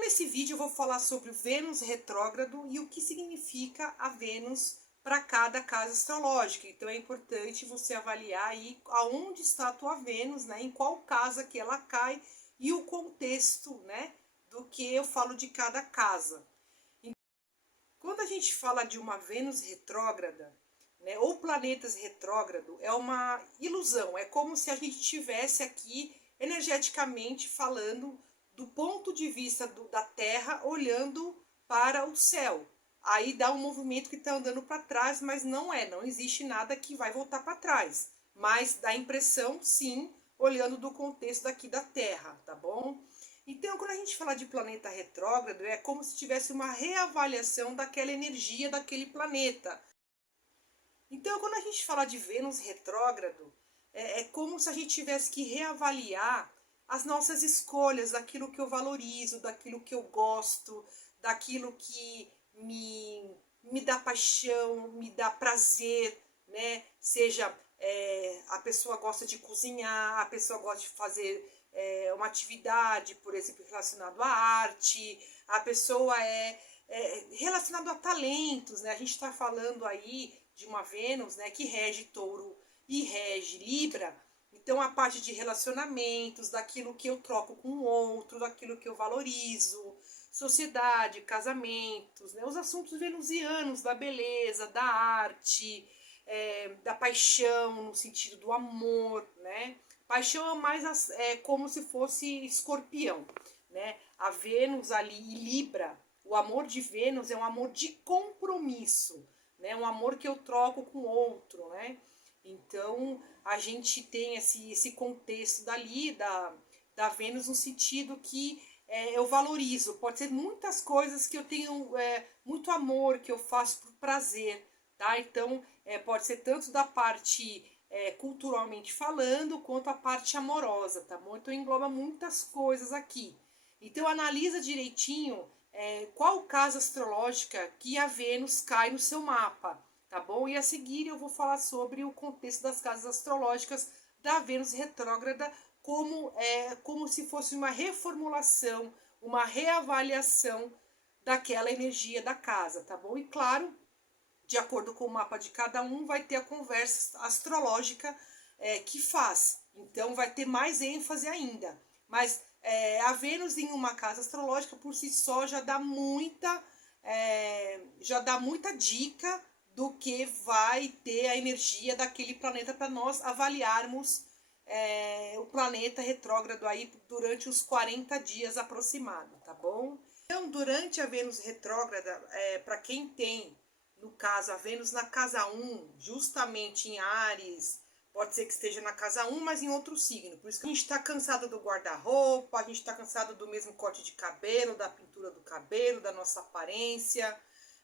nesse vídeo eu vou falar sobre o Vênus retrógrado e o que significa a Vênus para cada casa astrológica. Então é importante você avaliar aí aonde está a tua Vênus, né? Em qual casa que ela cai e o contexto, né? Do que eu falo de cada casa. Quando a gente fala de uma Vênus retrógrada, né, ou planetas retrógrado, é uma ilusão. É como se a gente estivesse aqui energeticamente falando do ponto de vista da Terra, olhando para o céu. Aí dá um movimento que está andando para trás, mas não existe nada que vai voltar para trás. Mas dá a impressão, sim, olhando do contexto daqui da Terra, tá bom? Então, quando a gente fala de planeta retrógrado, é como se tivesse uma reavaliação daquela energia daquele planeta. Então, quando a gente fala de Vênus retrógrado, é como se a gente tivesse que reavaliar as nossas escolhas, daquilo que eu valorizo, daquilo que eu gosto, daquilo que me dá paixão, me dá prazer, né? Seja a pessoa gosta de cozinhar, a pessoa gosta de fazer uma atividade, por exemplo, relacionado à arte, a pessoa é relacionado a talentos, né? A gente está falando aí de uma Vênus, né, que rege Touro e rege Libra. Então a parte de relacionamentos, daquilo que eu troco com o outro, daquilo que eu valorizo, sociedade, casamentos, né, os assuntos venusianos da beleza, da arte, da paixão no sentido do amor, né? Paixão é mais como se fosse Escorpião, né? A Vênus ali e Libra, o amor de Vênus é um amor de compromisso, né? Um amor que eu troco com outro, né? Então a gente tem esse contexto dali da Vênus no sentido que eu valorizo. Pode ser muitas coisas que eu tenho muito amor, que eu faço por prazer, tá? Então pode ser tanto da parte culturalmente falando, quanto a parte amorosa, tá bom? Então engloba muitas coisas aqui. Então analisa direitinho qual casa astrológica que a Vênus cai no seu mapa, tá bom? E a seguir eu vou falar sobre o contexto das casas astrológicas da Vênus retrógrada, como se fosse uma reformulação, uma reavaliação daquela energia da casa, tá bom? E claro, de acordo com o mapa de cada um, vai ter a conversa astrológica que faz. Então vai ter mais ênfase ainda. Mas a Vênus em uma casa astrológica por si só já dá muita dica do que vai ter a energia daquele planeta para nós avaliarmos o planeta retrógrado aí durante os 40 dias aproximado, tá bom? Então, durante a Vênus retrógrada, para quem tem, no caso, a Vênus na casa 1, justamente em Áries, pode ser que esteja na casa 1, mas em outro signo. Por isso que a gente está cansado do guarda-roupa, a gente está cansado do mesmo corte de cabelo, da pintura do cabelo, da nossa aparência,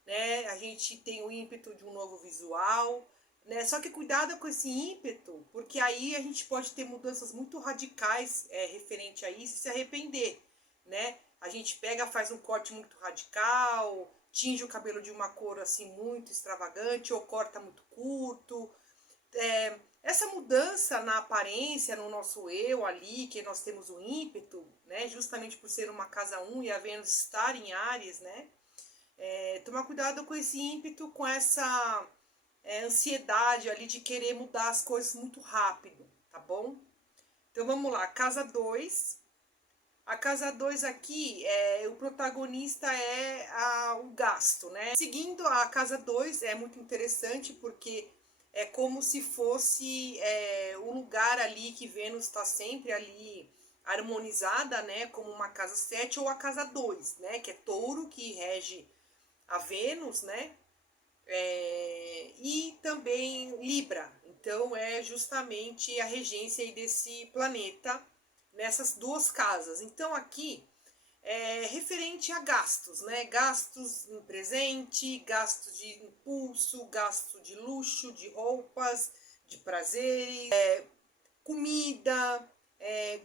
né? A gente tem o ímpeto de um novo visual, né? Só que cuidado com esse ímpeto, porque aí a gente pode ter mudanças muito radicais referente a isso e se arrepender, né? A gente pega, faz um corte muito radical, tinge o cabelo de uma cor assim muito extravagante ou corta muito curto. Essa mudança na aparência, no nosso eu ali, que nós temos o ímpeto, né? Justamente por ser uma casa 1 e a Vênus estar em Áries, né? Tomar cuidado com esse ímpeto, com essa ansiedade ali de querer mudar as coisas muito rápido, tá bom? Então vamos lá, casa 2. A casa 2 aqui, o protagonista o gasto, né? Seguindo a casa 2 é muito interessante porque é como se fosse o lugar ali que Vênus está sempre ali harmonizada, né? Como uma casa 7 ou a casa 2, né? Que é Touro, que rege a Vênus, né? E também Libra. Então é justamente a regência aí desse planeta nessas duas casas. Então aqui é referente a gastos, né? Gastos em presente, gastos de impulso, gasto de luxo, de roupas, de prazeres, comida,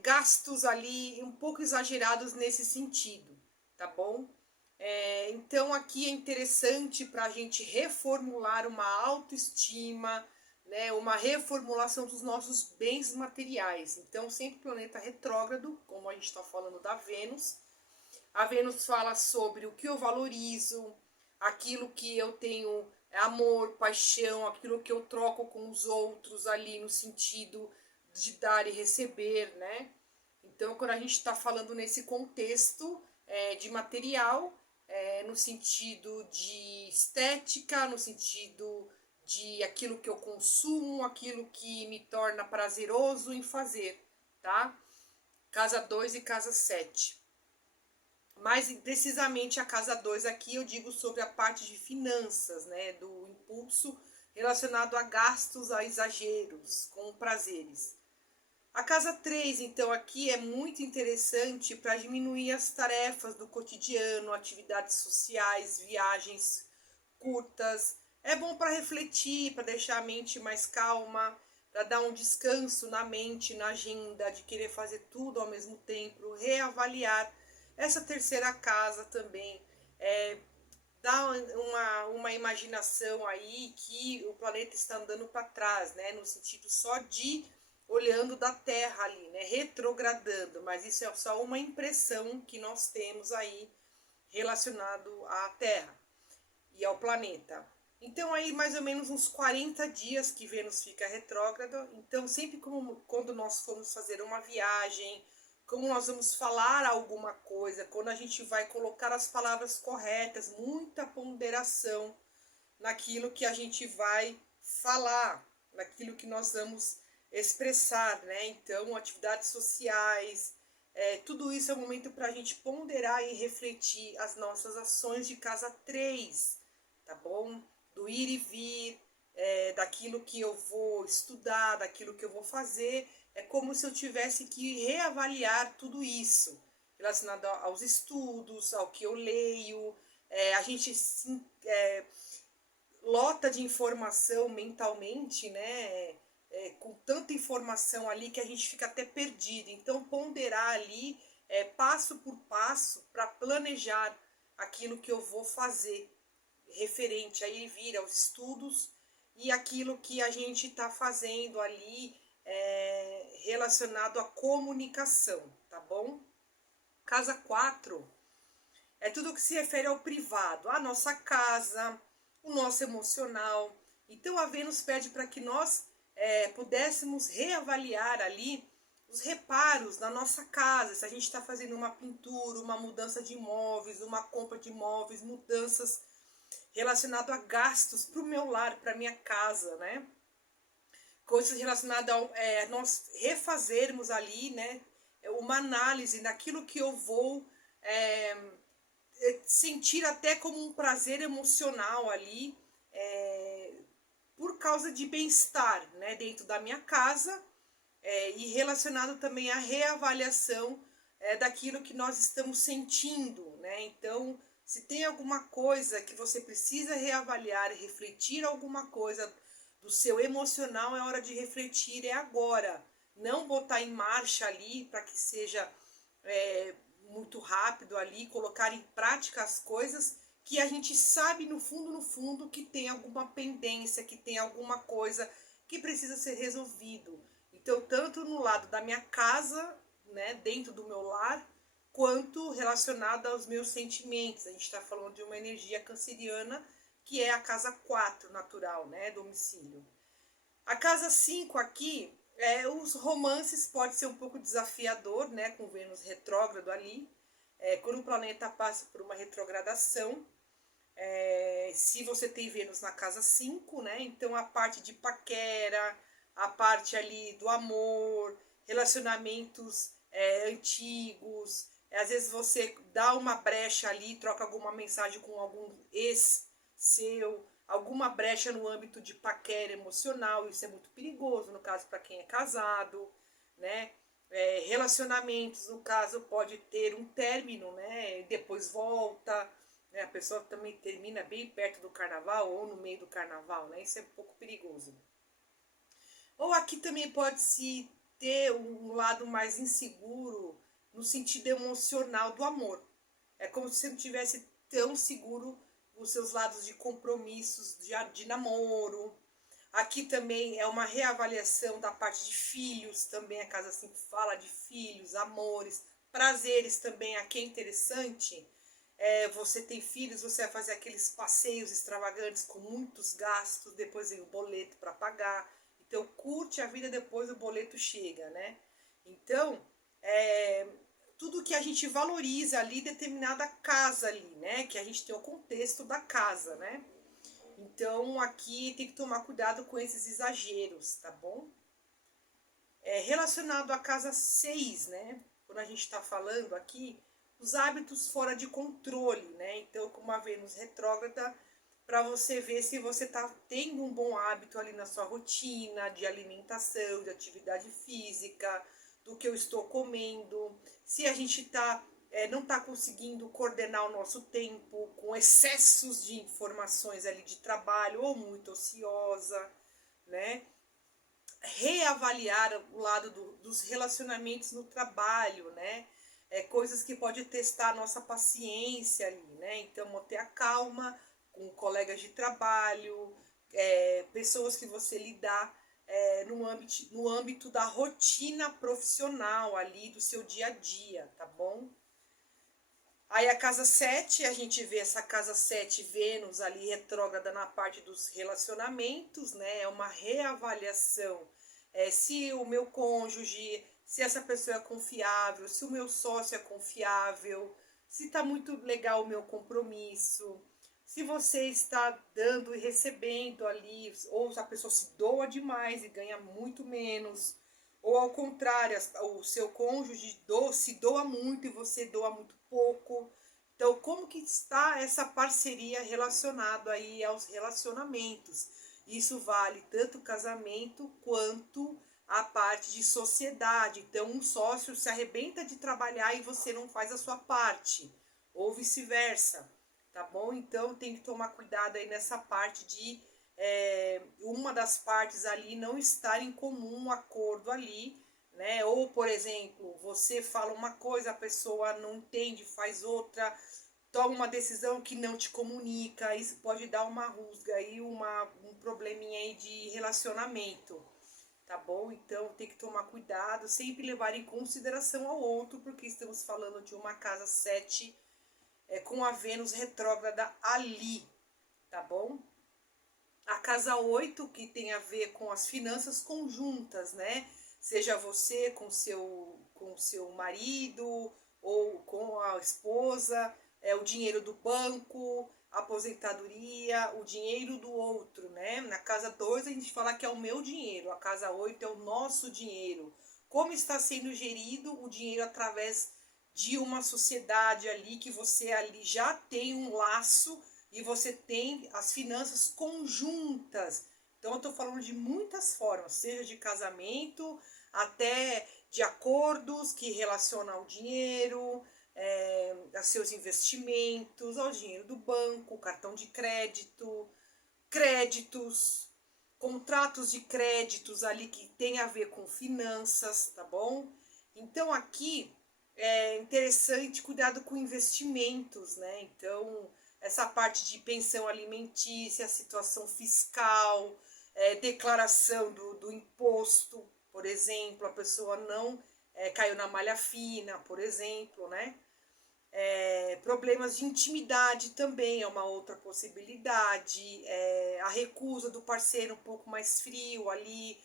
gastos ali um pouco exagerados nesse sentido, tá bom? Então aqui é interessante para a gente reformular uma autoestima, né, uma reformulação dos nossos bens materiais. Então sempre planeta retrógrado, como a gente está falando da Vênus, A Vênus fala sobre o que eu valorizo, aquilo que eu tenho amor, paixão, aquilo que eu troco com os outros ali no sentido de dar e receber, né? Então, quando a gente está falando nesse contexto de material, no sentido de estética, no sentido de aquilo que eu consumo, aquilo que me torna prazeroso em fazer, tá? Casa 2 e casa 7. Mais precisamente a casa 2 aqui eu digo sobre a parte de finanças, né, do impulso relacionado a gastos, a exageros, com prazeres. A casa 3 então, aqui é muito interessante para diminuir as tarefas do cotidiano, atividades sociais, viagens curtas. É bom para refletir, para deixar a mente mais calma, para dar um descanso na mente, na agenda, de querer fazer tudo ao mesmo tempo, reavaliar. Essa terceira casa também dá uma imaginação aí que o planeta está andando para trás, né? No sentido só de olhando da Terra ali, né? Retrogradando, mas isso é só uma impressão que nós temos aí relacionado à Terra e ao planeta. Então aí mais ou menos uns 40 dias que Vênus fica retrógrada. Então sempre quando nós formos fazer uma viagem, como nós vamos falar alguma coisa, quando a gente vai colocar as palavras corretas, muita ponderação naquilo que a gente vai falar, naquilo que nós vamos expressar, né? Então, atividades sociais, tudo isso é um momento para a gente ponderar e refletir as nossas ações de casa 3, tá bom? Do ir e vir, daquilo que eu vou estudar, daquilo que eu vou fazer. É como se eu tivesse que reavaliar tudo isso, relacionado aos estudos, ao que eu leio. A gente lota de informação mentalmente, né? Com tanta informação ali que a gente fica até perdido. Então, ponderar ali, passo por passo, para planejar aquilo que eu vou fazer, referente a ir e vir aos estudos e aquilo que a gente está fazendo ali relacionado à comunicação, tá bom? Casa 4 é tudo que se refere ao privado, a nossa casa, o nosso emocional. Então a Vênus pede para que nós pudéssemos reavaliar ali os reparos na nossa casa, se a gente está fazendo uma pintura, uma mudança de imóveis, uma compra de imóveis, mudanças relacionadas a gastos para o meu lar, para minha casa, né? Coisas relacionadas a nós refazermos ali, né? Uma análise naquilo que eu vou sentir até como um prazer emocional ali, por causa de bem-estar, né, dentro da minha casa, e relacionado também à reavaliação daquilo que nós estamos sentindo, né? Então, se tem alguma coisa que você precisa reavaliar, refletir alguma coisa do seu emocional, é hora de refletir, é agora. Não botar em marcha ali para que seja muito rápido ali, colocar em prática as coisas que a gente sabe no fundo, que tem alguma pendência, que tem alguma coisa que precisa ser resolvido. Então, tanto no lado da minha casa, né, dentro do meu lar, quanto relacionado aos meus sentimentos. A gente está falando de uma energia canceriana, que é a casa 4 natural, né, domicílio. A casa 5 aqui, os romances pode ser um pouco desafiador, né, com Vênus retrógrado ali, quando o planeta passa por uma retrogradação, se você tem Vênus na casa 5, né, então a parte de paquera, a parte ali do amor, relacionamentos antigos, às vezes você dá uma brecha ali, troca alguma mensagem com algum ex seu, alguma brecha no âmbito de paquera emocional, isso é muito perigoso, no caso, para quem é casado, né? Relacionamentos, no caso, pode ter um término, né? E depois volta, né? A pessoa também termina bem perto do carnaval ou no meio do carnaval, né? Isso é um pouco perigoso. Ou aqui também pode-se ter um lado mais inseguro no sentido emocional do amor. É como se você não tivesse tão seguro os seus lados de compromissos, de namoro. Aqui também é uma reavaliação da parte de filhos, também a casa 5 fala de filhos, amores, Prazeres também, aqui é interessante. Você tem filhos, você vai fazer aqueles passeios extravagantes com muitos gastos, depois vem o boleto para pagar. Então, curte a vida, depois o boleto chega, né? Então, é, tudo que a gente valoriza ali, determinada casa ali, né? Que a gente tem o contexto da casa, né? Então, aqui tem que tomar cuidado com esses exageros, tá bom? Relacionado à casa 6, né? Quando a gente está falando aqui, os hábitos fora de controle, né? Então, como a Vênus retrógrada, para você ver se você está tendo um bom hábito ali na sua rotina de alimentação, de atividade física, do que eu estou comendo, se a gente não está conseguindo coordenar o nosso tempo com excessos de informações ali de trabalho ou muito ociosa, né? Reavaliar o lado dos relacionamentos no trabalho, né? Coisas que pode testar a nossa paciência ali, né? Então, manter a calma com colegas de trabalho, pessoas que você lidar no âmbito da rotina profissional ali, do seu dia a dia, tá bom? Aí a casa 7, a gente vê essa casa 7 Vênus ali retrógrada na parte dos relacionamentos, né? É uma reavaliação. Se o meu cônjuge, se essa pessoa é confiável, se o meu sócio é confiável, se está muito legal o meu compromisso, se você está dando e recebendo ali, ou se a pessoa se doa demais e ganha muito menos, ou ao contrário, o seu cônjuge se doa muito e você doa muito pouco. Então, como que está essa parceria relacionada aí aos relacionamentos? Isso vale tanto o casamento quanto a parte de sociedade. Então, um sócio se arrebenta de trabalhar e você não faz a sua parte, ou vice-versa, tá bom? Então, tem que tomar cuidado aí nessa parte de uma das partes ali não estar em comum acordo ali, né? Ou, por exemplo, você fala uma coisa, a pessoa não entende, faz outra, toma uma decisão que não te comunica, isso pode dar uma rusga aí, um probleminha aí de relacionamento, tá bom? Então tem que tomar cuidado, sempre levar em consideração ao outro, porque estamos falando de uma casa 7 com a Vênus retrógrada ali, tá bom? A casa 8 que tem a ver com as finanças conjuntas, né? Seja você com seu marido ou com a esposa, o dinheiro do banco, a aposentadoria, o dinheiro do outro, né? Na casa 2 a gente fala que é o meu dinheiro, a casa 8 é o nosso dinheiro. Como está sendo gerido o dinheiro através de uma sociedade ali que você ali já tem um laço e você tem as finanças conjuntas. Então eu estou falando de muitas formas, seja de casamento, até de acordos que relacionam ao dinheiro, a seus investimentos, ao dinheiro do banco, cartão de crédito, créditos, contratos de créditos ali que tem a ver com finanças, tá bom? Então aqui é interessante cuidado com investimentos, né? Então essa parte de pensão alimentícia, situação fiscal, declaração do imposto, por exemplo, a pessoa não caiu na malha fina, por exemplo, né? Problemas de intimidade também é uma outra possibilidade, a recusa do parceiro um pouco mais frio ali,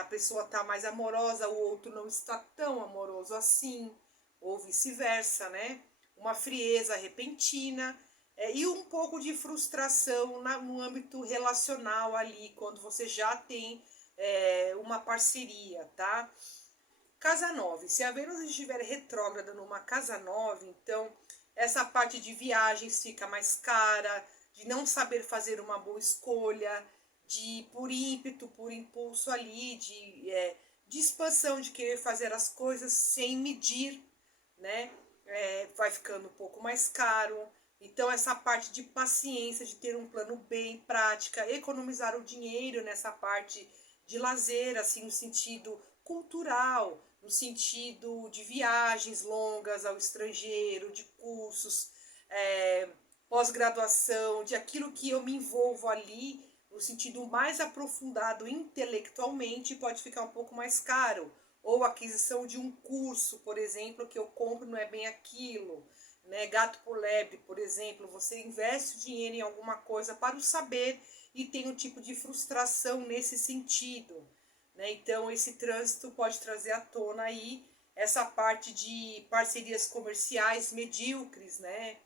a pessoa está mais amorosa, o outro não está tão amoroso assim, ou vice-versa, né? Uma frieza repentina, e um pouco de frustração no âmbito relacional ali, quando você já tem uma parceria, tá? Casa 9. Se a Vênus estiver retrógrada numa casa 9, então essa parte de viagens fica mais cara, de não saber fazer uma boa escolha, de por ímpeto, por impulso ali, de expansão, de querer fazer as coisas sem medir, né? Vai ficando um pouco mais caro. Então, essa parte de paciência, de ter um plano bem prática, economizar o dinheiro nessa parte de lazer, assim, no sentido cultural, no sentido de viagens longas ao estrangeiro, de cursos, pós-graduação, de aquilo que eu me envolvo ali, no sentido mais aprofundado intelectualmente, pode ficar um pouco mais caro. ou aquisição de um curso, por exemplo, que eu compro não é bem aquilo, né? Gato por lebre, por exemplo, você investe o dinheiro em alguma coisa para o saber e tem um tipo de frustração nesse sentido, né? Então esse trânsito pode trazer à tona aí essa parte de parcerias comerciais medíocres, né?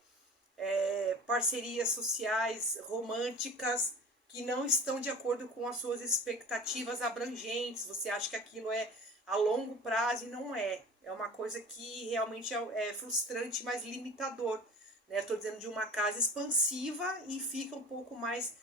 Parcerias sociais românticas que não estão de acordo com as suas expectativas abrangentes. Você acha que aquilo é a longo prazo e não é. É uma coisa que realmente é frustrante, mas limitador. Né? Estou dizendo de uma casa expansiva e fica um pouco mais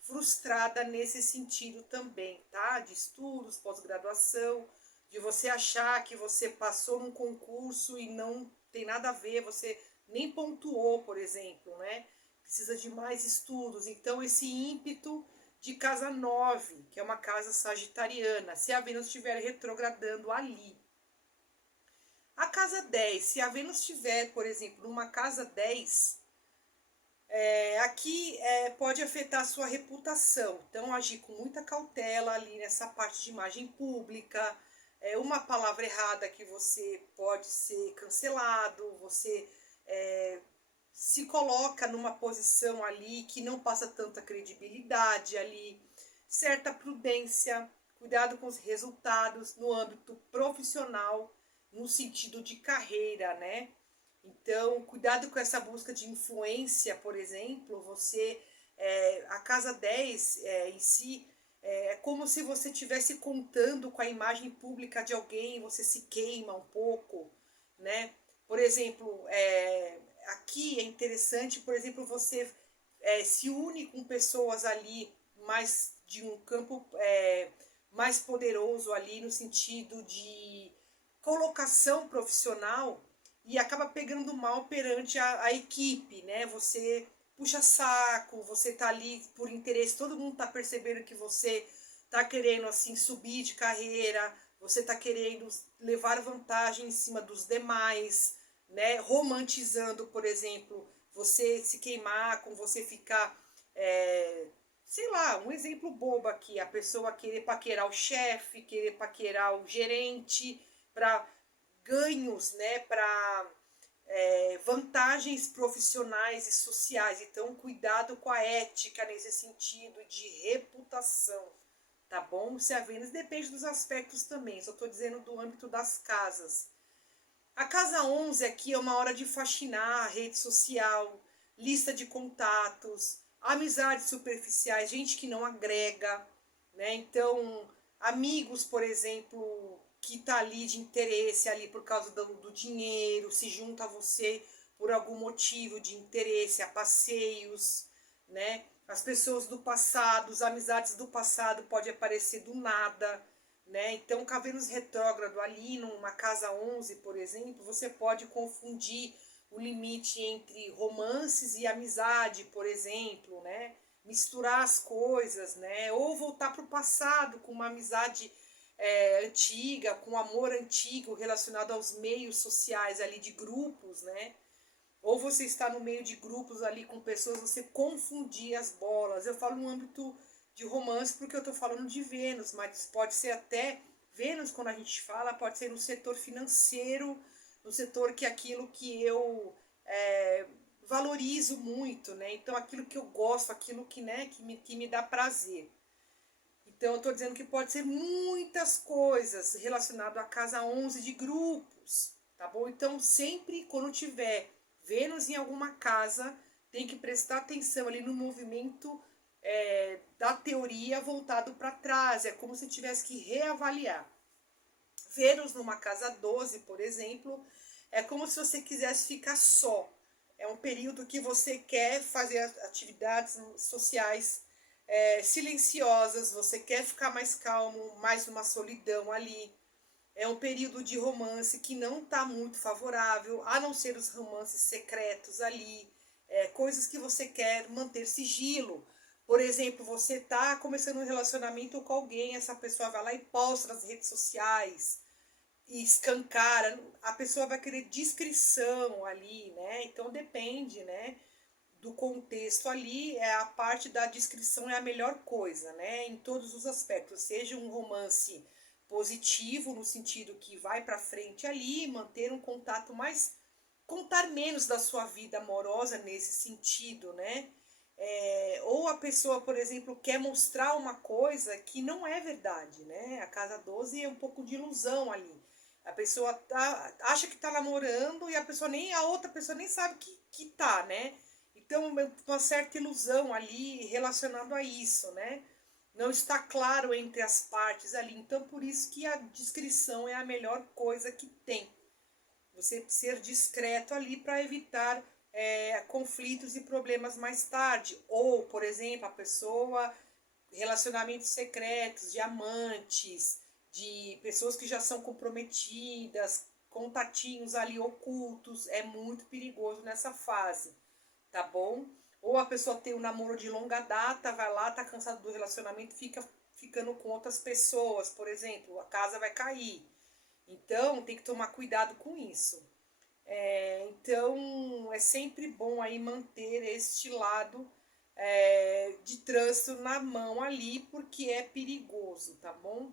frustrada nesse sentido também, tá? De estudos, pós-graduação, de você achar que você passou num concurso e não tem nada a ver, você nem pontuou, por exemplo, né? Precisa de mais estudos. Então, esse ímpeto de casa 9, que é uma casa sagitariana, se a Vênus estiver retrogradando ali. A casa 10, se a Vênus estiver, por exemplo, numa casa 10, aqui pode afetar a sua reputação. Então, agir com muita cautela ali nessa parte de imagem pública. Uma palavra errada que você pode ser cancelado, você se coloca numa posição ali que não passa tanta credibilidade ali, certa prudência, cuidado com os resultados no âmbito profissional, no sentido de carreira, né? Então, cuidado com essa busca de influência, por exemplo, a casa 10 em si, é como se você estivesse contando com a imagem pública de alguém, você se queima um pouco, né? Por exemplo, aqui é interessante, por exemplo, você se une com pessoas ali mais de um campo mais poderoso ali no sentido de colocação profissional e acaba pegando mal perante a equipe, né? Você puxa saco, você tá ali por interesse, todo mundo tá percebendo que você tá querendo assim subir de carreira, você tá querendo levar vantagem em cima dos demais, né? Romantizando, por exemplo, você se queimar, com você ficar, sei lá, um exemplo bobo aqui, a pessoa querer paquerar o chefe, querer paquerar o gerente, para ganhos, né? Para vantagens profissionais e sociais. Então, cuidado com a ética nesse sentido de reputação, tá bom? Se a Vênus depende dos aspectos também, só estou dizendo do âmbito das casas. A casa 11 aqui é uma hora de faxinar, rede social, lista de contatos, amizades superficiais, gente que não agrega, né? Então, amigos, por exemplo, que tá ali de interesse ali por causa do dinheiro, se junta a você por algum motivo de interesse, a passeios, né? As pessoas do passado, as amizades do passado pode aparecer do nada, né? Então, com a Vênus retrógrado ali numa casa 11, por exemplo, você pode confundir o limite entre romances e amizade, por exemplo, né? Misturar as coisas, né? Ou voltar para o passado com uma amizade antiga, com amor antigo relacionado aos meios sociais ali de grupos, né? Ou você está no meio de grupos ali com pessoas, você confundir as bolas. Eu falo no âmbito de romance porque eu estou falando de Vênus, mas pode ser até Vênus, quando a gente fala, pode ser no setor financeiro, no setor que é aquilo que eu valorizo muito, né? Então aquilo que eu gosto, aquilo que, né, que me dá prazer. Então eu estou dizendo que pode ser muitas coisas relacionado à casa 11 de grupos, tá bom? Então sempre quando tiver Vênus em alguma casa, tem que prestar atenção ali no movimento da teoria voltado para trás. É como se tivesse que reavaliar. Vênus numa casa 12, por exemplo, é como se você quisesse ficar só. É um período que você quer fazer atividades sociais silenciosas, você quer ficar mais calmo, mais numa solidão ali. É um período de romance que não está muito favorável, a não ser os romances secretos ali, coisas que você quer manter sigilo. Por exemplo, você está começando um relacionamento com alguém, essa pessoa vai lá e posta nas redes sociais e escancara, a pessoa vai querer discrição ali, né? Então depende, né, do contexto ali, a parte da discrição é a melhor coisa, né? Em todos os aspectos, seja um romance positivo, no sentido que vai para frente ali, manter um contato mais, contar menos da sua vida amorosa nesse sentido, né? Ou a pessoa, por exemplo, quer mostrar uma coisa que não é verdade, né? A casa 12 é um pouco de ilusão ali. A pessoa acha que tá namorando e a outra pessoa nem sabe que tá, né? Então, uma certa ilusão ali relacionado a isso, né? Não está claro entre as partes ali. Então, por isso que a discrição é a melhor coisa que tem. Você ser discreto ali para evitar conflitos e problemas mais tarde. Ou, por exemplo, a pessoa, relacionamentos secretos, de amantes, de pessoas que já são comprometidas, contatinhos ali ocultos, é muito perigoso nessa fase, tá bom? Ou a pessoa tem um namoro de longa data, vai lá, tá cansado do relacionamento, fica ficando com outras pessoas, por exemplo, a casa vai cair. Então, tem que tomar cuidado com isso. Então, é sempre bom aí manter este lado de trânsito na mão ali, porque é perigoso, tá bom?